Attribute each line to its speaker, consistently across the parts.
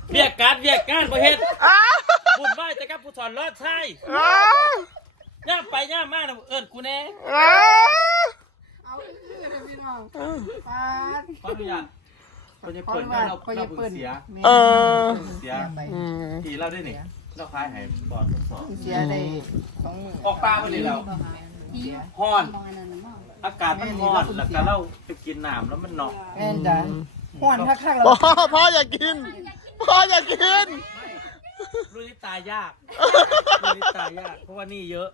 Speaker 1: เบียกการเบียกการประเฮ็ดบุญไหว้แต่กับผู้สอนรอดใช่ย่ามไปย่ามมากนะเอิญกูแน่
Speaker 2: เอาพี่น้องปาด
Speaker 1: ขออนุญาตเขาจะเปิดให้เราเพิ่งเสียเสียทีเราได้หนิเราคลายหายบอดสอง
Speaker 2: เสียได้20,000
Speaker 1: ออกปลาไปเลยเราฮ้อนอากาศมันฮ้อนแล้วก็เราไปกินน้ำแล้วมันหนอก
Speaker 2: แม่นจ้ะฮ้อนคักๆแล้ว
Speaker 3: พ่ออยากกินพ่ออยากกิน
Speaker 1: รุ่นนี้ตายยากรุ่นนี้ตายยากเพราะว่านี่เยอะ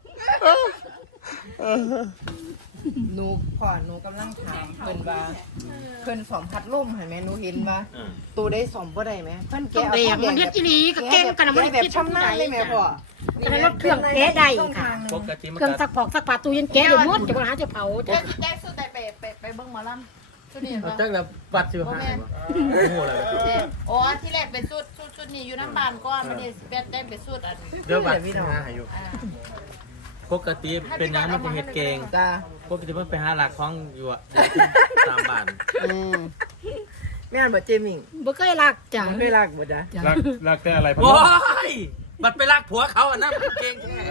Speaker 2: หนูกำลังถามเพิ่นว่าเพิ่นสอมพัดลมเห็นไหมหนูเห็นว่าตัวได้สอมบ่ได้ไหมเพิ่นแกะเอา
Speaker 4: มันเฮ็ดอีหลีก็เก่งกันนะมัน
Speaker 2: แบบชำนาญเลยแม่พ่อ
Speaker 4: แต่รถเครื่องแกะได้ค่ะ
Speaker 1: ปกติมัน
Speaker 4: เครื่องซักผอกซักผ้าตู้เย็นแกะได้หมดจะมาหาจะเผาจ้ะ
Speaker 5: แก้สุดแต่ไปเบิ่งหมอลำชุดนี้
Speaker 1: เราจักแล้วบัตรสิบห้าโง่เลย
Speaker 5: โอ้ที่แรกเป็นชุดนี้อยู่น้ำบานก่อนมันนี่ได้เป็นชุดอัน
Speaker 1: เดี๋ยวบัตรสิบห้าอยู่ปกติเป็นน้ำมันจะเห็ดเก่ง
Speaker 2: จ้า
Speaker 1: ปกติมันไปหาหลักของอยู่อะตามบ้าน
Speaker 2: แม่นบ่เจมิง
Speaker 4: บ่เคยรักจ้ะ
Speaker 2: เคยรักบ่จ้ะ
Speaker 3: รักแต่อะไรพ่อ
Speaker 1: โอ้ยบัตรไปรักผัวเขาอ่ะนะมันเก่งแท้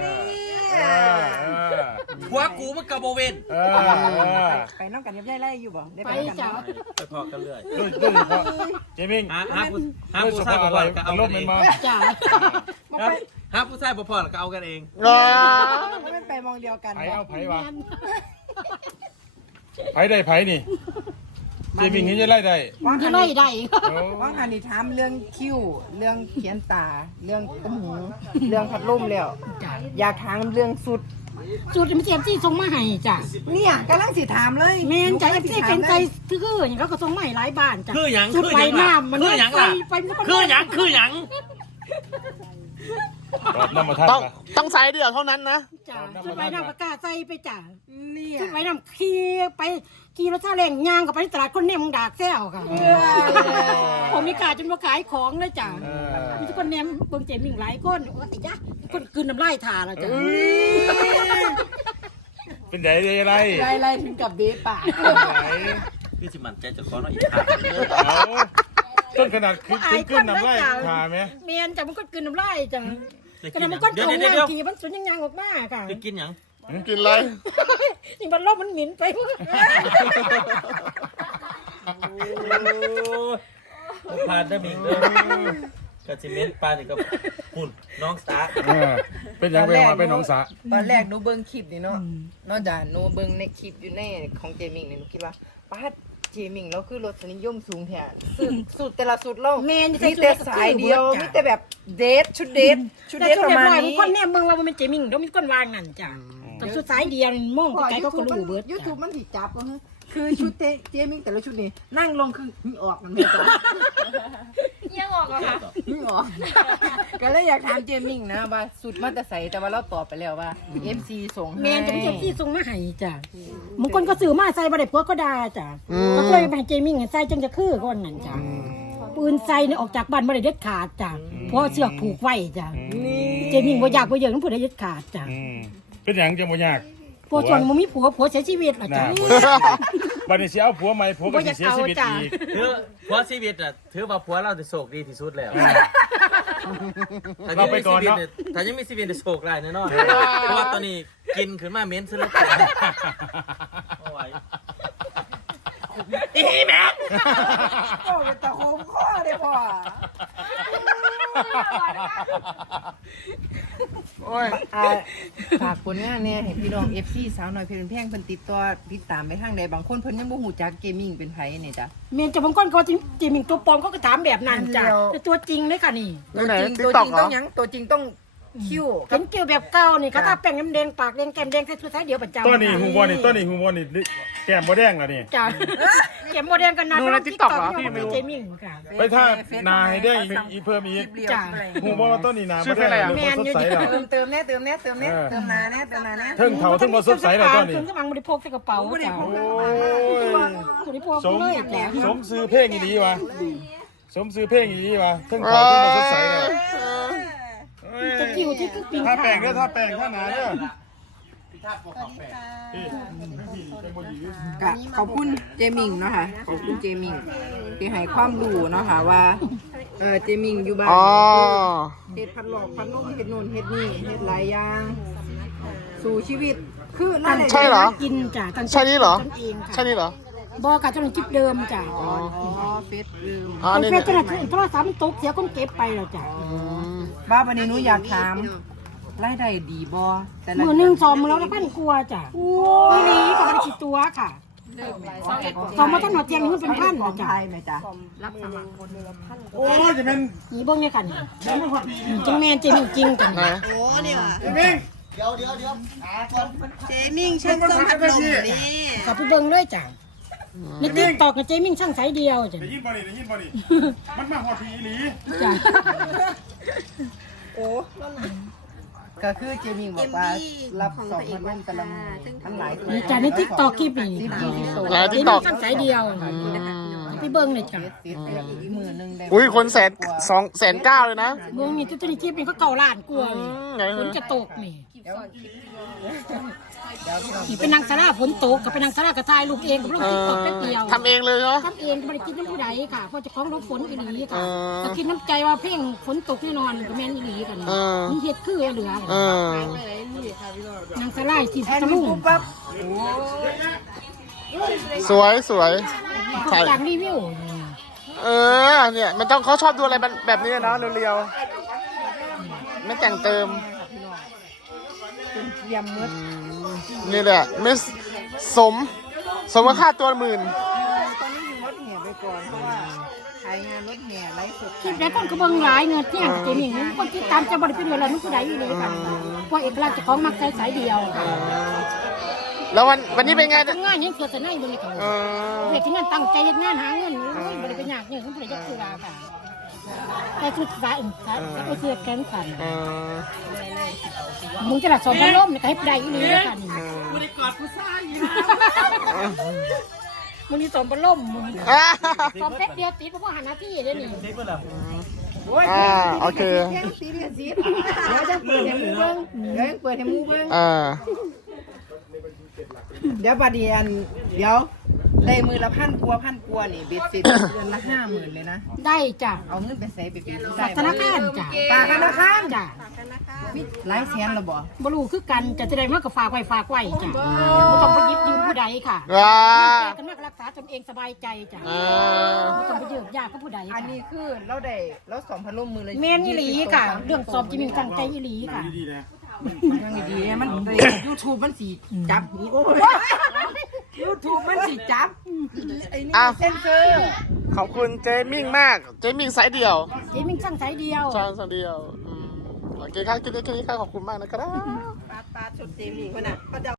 Speaker 1: ผัวกูมันกระโบเวน
Speaker 2: ไปน้ำกันกับยายไล่อยู่บ่ได้
Speaker 4: ไป
Speaker 2: ไปกัน
Speaker 4: จ้ะ
Speaker 1: ไปพอกันเรื่อย
Speaker 3: ด้วยเฉพาะเจมิง
Speaker 1: หาผู้ชาย
Speaker 3: อะ
Speaker 1: บ่
Speaker 3: ไร
Speaker 1: พอก็เอา
Speaker 3: ล
Speaker 1: กั
Speaker 3: ม
Speaker 1: นเอ
Speaker 3: มัน
Speaker 1: ง
Speaker 3: มา
Speaker 4: จ้ะ
Speaker 1: หาผู้ชายบ่พอก็เอากันเอง
Speaker 2: ไม่ไปมองเดียวกัน
Speaker 3: ไผ่เอาไผ่วะไผ่ได้ไผ่นี่เจมิงเห็นจะไล่ได้
Speaker 4: จะไล่ได้
Speaker 2: ว่างานนี่ถามเรื่องคิ้วเรื่องเขียนตาเรื่องต้มหูเรื่องพัดลมแล้วอยากถามเรื่องสุด
Speaker 4: สูตรมันเสียบซี่ส่งมาให้จ้ะ
Speaker 2: เนี่ยกำลังสิถามเลย
Speaker 4: แม่นใจซี่เป็นใจคืออย่างเขาก็ส่งมาให้หลายบ้านจ้ะ
Speaker 1: คือหยัง
Speaker 4: สุด
Speaker 1: คือ
Speaker 4: ไป
Speaker 1: หยังล่ะ
Speaker 4: น้ำมัน
Speaker 1: คือหยังล่ะ
Speaker 4: ไปมันก็
Speaker 1: คือหยังคือหยัง
Speaker 3: น้ำมาทัน
Speaker 6: ต้องใช้เดียวเท่านั้นนะ
Speaker 4: จ้ะสุดไปน้ำประกาศใส่ไปจ้ะ
Speaker 2: เนี่ย
Speaker 4: สุดไปน้ำขี่รถซาเล้งย่างกับไปตลาดคนเนี่ยมึงดากแซวค่ะผมมีกาจนมาขายของเลยจ้ะมีทุกคนเนี่ยเบิ่งเจมิ่งหลายคนว่าไอ้ยะคนคืนน้ำลายทาแล้วจ้ะ
Speaker 3: เป็นใหญ่อะไร
Speaker 2: ไล่ถึงกับเบ๊ปาก
Speaker 1: พี่สิมันใจจะขอหน่อยอีกครั้ง
Speaker 3: เอาต้นขนาดขึ้นน้ำไล่ขาไหม
Speaker 4: เมียนจ้ะมันก็คืนน้ำลายจ้ะ
Speaker 1: จะ
Speaker 4: กระ
Speaker 1: กิน
Speaker 4: นั้น
Speaker 1: ห
Speaker 4: มั
Speaker 1: ยั
Speaker 4: น
Speaker 1: ง
Speaker 4: ก็
Speaker 1: เดี๋ยว
Speaker 4: ตรง
Speaker 1: เดี๋ยว
Speaker 4: ห
Speaker 1: เดี๋ยว
Speaker 4: น้าขี่มันสุดยังออกมาค่ะ
Speaker 1: จะกินหยัง
Speaker 6: กินอะไร
Speaker 4: นี่มันลมมันหมิ่นไปหมด
Speaker 1: ผ่านได้มิงเลยกระชิเมนปลาถึงกับหุ่นน้องสา
Speaker 3: เป็นยังไงมาเป็นน้องสะ
Speaker 2: ตอนแรกหนูเบิ่งคลิปนี่เนาะนอกจากหนูเบิ่งในคลิปอยู่ในของเจมิงเนี่ยหนูคิดว่าป้าเจมิงเราคือรสนิยมสูงแท้สุดแต่ละสุดเรา
Speaker 4: เมียน
Speaker 2: มีแต่สายเดียวมีแต่แบบเดทชุดเดทประมาณนี้
Speaker 4: คนเนี่ยเมืองเราเป็นเจมิ่งต้องมีคนวางนั่นจ้ะกับสุดสายเดียวมองไกลก็คนรู้เบิด
Speaker 2: ยูทูบมันถีจับก็คือชุดเจมิงแต่ละชุดนี้นั่งลงคือมีออกมันเลยจ้ะ
Speaker 5: ยังออกเหรอคะ
Speaker 2: มีออกก็เลยอยากถามเจมิงนะว่าสุดมาแต่ใสแต่ว่าเราตอบไปแล้วว่า FC ส่งให้
Speaker 4: เมียนจะเป็นเจที่ส่งมาให้จ้ะบางคนก็ซื้อมาใส่บ่ได้พวกก็ด่าจ้ะก็เลยไปเจมิ่งใส่จังจะคือก้อนนั่นจ้ะปืนใส่เนี่ยออกจากบ้านบ่ได้เด็ดขาดจ้ะเพราะเสือกผูกไว้จ้ะเจมิ่งบ่อยากบ่เยอะต้องผู้ใดเด็ดขาดจ้ะ
Speaker 3: เป็นยังจะบ่ยาก
Speaker 4: ผัวชวนบ่มีผัวเสียชีวิตล่ะจ้ะ
Speaker 3: บัดนี้เสียเอาผัวใหม่ผัวก็เสียชีวิตอีก
Speaker 1: ถือผัวชีวิตอ่ะถือว่าผัวเราจะโศกดีที่สุดแล้ว
Speaker 3: เราไปก่อนเนาะ
Speaker 1: ถ้ายังมีชีวิตจะโศกได้แน่นอนเพราะว่าตอนนี้กินขึ้นมาเม้นซะแล้วโอ้ยอีแม่
Speaker 2: โอ้ยแต่โคมข้อเลยพ่อ
Speaker 6: โอ้ย
Speaker 2: ฝากผลงานเนี่ยให้พี่น้อง FC สาวน้อยเพลินแพงเพิ่นติดต่อติดตามไปทางใดบางคนเพิ่นยังบ่ฮู้จักเกมมิ่งเป็นไผเนี่ยจ้ะ
Speaker 4: เมียนจะบางคนก็เจมิ่งตัวปลอมเขาก็ถามแบบนั้นจ้ะแต่ตัวจริงเลยค่ะนี่
Speaker 2: ตัวจริงต้องหยังตัวจริงต้องคิ้ว
Speaker 4: เป็นเกี่ยวแบบเก่านี่ค่ะถ้าแป้งน้ำแดงปากแดงแก้มแดงใส่ชุดสายเดียวประจำ
Speaker 3: ต้นนี้หูบอลนี่ต้นนี้หูบอลนี่แก้มบ่แดงแล้วนี่
Speaker 4: จ้ะแก้มโมเดลกันนะ
Speaker 6: ดูใน TikTok เหรอพี่มิว
Speaker 4: เจมิ่งค่ะ
Speaker 3: ไปท่านาให้ได้อีเพิ่มอีก
Speaker 4: จ้ะ
Speaker 3: หูบอลต้นนี้นา
Speaker 6: ชื่
Speaker 3: บ่
Speaker 6: อ
Speaker 3: แด
Speaker 6: เพลงอะไรอะ
Speaker 3: งเริ่มสดใสแล้ว
Speaker 2: เติมแน่เติมนาแน่เติมนาแน่
Speaker 3: เทิงเถาเทิงบ่สดใสแล้วต้นนี้
Speaker 4: เครื่องสำอางบริโภคใส่กระเป๋าจ้ะ
Speaker 3: โอ้ย
Speaker 4: บริโภค
Speaker 3: สม
Speaker 4: เลยจ้ะ
Speaker 3: สมซื้อเพลงอีดีวะสมซื้อเพลงอีดีวะเทิงเถาเทิงบ่สดใสแล้ว
Speaker 4: จะคิวที่คือปิง
Speaker 3: ถ้าแปลงเด้อถ้าแปลงถ้าหนาเด้อ
Speaker 2: ขอบคุณเจมิงเนาะค่ะขอบคุณเจมิงที่ให้ความรู้เนาะค่ะว่าเจมิงอยู่บ้าน
Speaker 6: อ๋อ
Speaker 2: เฮ็ดพัดหลอกพัดลุ่มเฮ็ดนู่นเฮ็ดนี่เฮ็ดหลายอย่างสู่ชีวิตคือเราได้
Speaker 6: ใช่เหรอ
Speaker 4: กินจ้ะตั้ง
Speaker 6: ใช่นี่เหรอ
Speaker 4: ตนเองค่ะ
Speaker 6: ใช่นี่เหรอ
Speaker 4: บอกกับเจ้าหน้าที่เดิมจ้ะ
Speaker 2: อ๋อเฟซลืม
Speaker 6: อ๋อ
Speaker 4: มัน
Speaker 6: นี่
Speaker 4: เป็
Speaker 6: เนี่
Speaker 4: น
Speaker 6: ย
Speaker 4: เจ้าหน้าที่โทรศัพท์มันตกเสียคนเก็บไปแล้วจ้ะ
Speaker 2: บ้าวันนี้หนูอยากถามรายได้ดีบ่แต่ละ
Speaker 4: มือหนึ่งสองมือแล้วพันกลัวาจ้ะนี่ลีกับมันกี่ตัวค่ะสองมาตั้งหนอเตียงนี่มันเป็นพัน
Speaker 2: ของ
Speaker 4: นะจ้ะ
Speaker 2: ไทยไหมจ๊ะ
Speaker 3: โอ้ยจะเป็น
Speaker 4: นี่เบิ้งเนี่ยค่ะนี่จังแมนจริงจริงกัน
Speaker 6: ไหน
Speaker 5: โอ้นี่ว่ะ
Speaker 3: เม่ง
Speaker 5: เจมิ่งช่างส้มพัดลมนี่
Speaker 4: ขอไปเบิ้งเลยจ้ะนี่ติ๊กตอกกับเจมิ่งช่างสายเดียวจ้ะ
Speaker 3: ได้ยินบ่นี่ได้ยินบ่นี่มันมาหอดผีอีหลี
Speaker 4: จ้ะ
Speaker 2: ก็คือเจมิงบอกว่ารับ2,000ร่วมแต่ละทั้งหลาย
Speaker 4: นี่จ้ะในติ๊กตอกคลิปนี่
Speaker 6: แล้ว
Speaker 4: เจ
Speaker 6: ที่
Speaker 4: มิ่
Speaker 6: ตอง ก
Speaker 4: ช่างสายเดียวไปเบิ้งเลยจ้ะ
Speaker 2: ติดอีกมือนึงได้
Speaker 6: อุ้ยคน109,000เลยนะ
Speaker 4: เบิ้งนี่ตัวนี้คลิปนี่ก็เก่าล้านกลัวนี่ฝนจะตกนี่นี่เป็นนางสาราฝนตกกับเป็นนางสารากระทายลูกเองกับลูกติ๊กตอกแป๊บเดียว
Speaker 6: ทำเองเลยเนาะ
Speaker 4: ทำเองก็ไม่ได้คิดน้ำผู้ใดค่ะเพราะเจะคล้าของรถฝนอีหลีค่ะ
Speaker 6: เออ
Speaker 4: แต่คิดน้ำใจว่าเพ่งฝนตกแน่นอนก็แม่นอีหลีกัน
Speaker 6: เออ
Speaker 4: นี่เฮ็ดคือเหลือน
Speaker 6: เออ
Speaker 4: นางสลายที่
Speaker 2: แอน
Speaker 4: ตะ
Speaker 2: ลุ
Speaker 4: ลุ
Speaker 2: ง
Speaker 4: ง
Speaker 2: ปุ๊บปั๊บ
Speaker 6: สวยสวย
Speaker 4: เขา
Speaker 6: ใช่
Speaker 4: จากรีวิว
Speaker 6: เออเนี่ยมันต้องเขาชอบดูอะไรแบบนี้เนาะเรียวๆไม่แต่งเติม
Speaker 2: เยี่ยมมืด
Speaker 6: นี่แหละไม่สมกับค่าตัว10,000
Speaker 2: ตอนนี้อยู่รถแห่ไปก่อนเพราะว่าขายงานรถแห่ไลฟ์สด
Speaker 4: คลิปไหนคนก็เบิ่งหลายเงินเนี่ยเจมิ่งคนที่ตามจะบริเป็นเวลานุผู้ใดอยู่เลยค่ะเพราะเอกลักษณ์เจะของมักใจสายเดียว
Speaker 6: แล้ววันนี้เป็นไง
Speaker 4: ทำงานยังเสือแต่ในบริการ
Speaker 6: เออ
Speaker 4: เฮ็ดที่งานตั้งใจเฮ็ดงานหาเงินบริเป็นยากเนี่ยผู้ใดจะคือลาค่ะแต่สุดสายไปเสือแกนขัน
Speaker 6: เออ
Speaker 4: มึงจะละสองพันล้มนี่ก็ให้ได้อีหลีแล้วกัน
Speaker 5: กูได้กอดผู้ชายอยู่
Speaker 4: มึงนี่สองพันล้มมึง
Speaker 6: อ่า
Speaker 4: สองเซตเดียวติดเพราะว่าหันหน้าที่เด้นี่
Speaker 1: ติ๊กเพื่อนเหรอ
Speaker 6: โอเค
Speaker 2: แค่สีเดือดสีเดี๋ยวจะเปิดให้มูเบิ้งเดี๋ยวเปิดให้มูเบิ้ง
Speaker 6: อ่า
Speaker 2: เดี๋ยวบัดเดียนเดี๋ยวได้มือละ1,000กว่านี่เบ็ดเสร็จเดือนละ50,000เลยนะ
Speaker 4: ได้จ้ะ
Speaker 2: เอาเงินไปใส่ไปเป็นผู้
Speaker 4: ฝา
Speaker 2: ชาก ย
Speaker 4: ธนาคารจ้ะ
Speaker 2: ฝากธนาคาร
Speaker 4: จ้ะ
Speaker 2: มีหลายแสนและบ่
Speaker 4: บรูคือกันจะได้มากกับฝากไว้จ้ะไม่ต้องไปยิบยืมผู้ใดค่ะ
Speaker 6: ว้า
Speaker 4: แก้กันมากรักษาตนเองสบายใจจ้ะ
Speaker 6: อ่า
Speaker 4: ไม่ต้องไปยืมยากกับผู้ใด
Speaker 2: อันนี้คือเราได้เรา2,000ร่วมมือเลย
Speaker 4: เมนอีหลีค่ะ เรื่องสอบจิมิงตั้งใจอีหลีค่ะ
Speaker 3: ดีๆนะ
Speaker 2: ยังดีๆมันYouTube มันสิจับนี่โอ้ย YouTube มันสิจับไอ้นี่
Speaker 6: อ้าว
Speaker 2: เซ็นเซอร์
Speaker 6: ขอบคุณเจมิ่งมาก เจมิ่งสายเดียว
Speaker 4: จิมิงช่างสายเดียว
Speaker 6: ชานสายเดียวโอเคครับคลิปนี้ครับขอบคุณมากนะครับ
Speaker 5: ปาดชุดเจมิ่งคนน่ะ